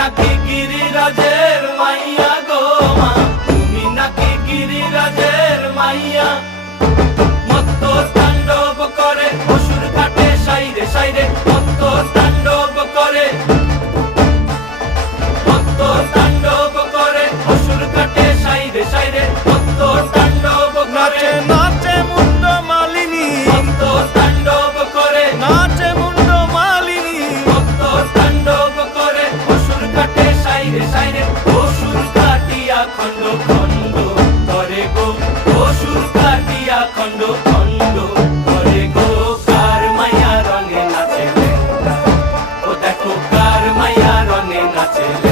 নাকি গিরিরাজের মাইয়া গো মা, তুমি নাকি গিরিরাজের মাইয়া। মত্ত তাণ্ডব করে অসুর কাটে সাইরে সাইরে, মত্ত তাণ্ডব করে, মত্ত তাণ্ডব করে অসুর কাটে সাইরে সাইরে, মত্ত তাণ্ডব করে। নাচে মুন্ড মালিনী, মত্ত তাণ্ডব করে, নাচে মুন্ড মালিনী, মত্ত তাণ্ডব করে অসুর কাটে সাইরে সাইরে, অসুর কাটিয়া খণ্ড খণ্ড করে গো, অসুর কাটিয়া খণ্ড খণ্ড করে গো। কার মায়া রঙে নাচে লেঙ্গা, ও দেখো কার মায়া রঙে নাচে লেঙ্গা।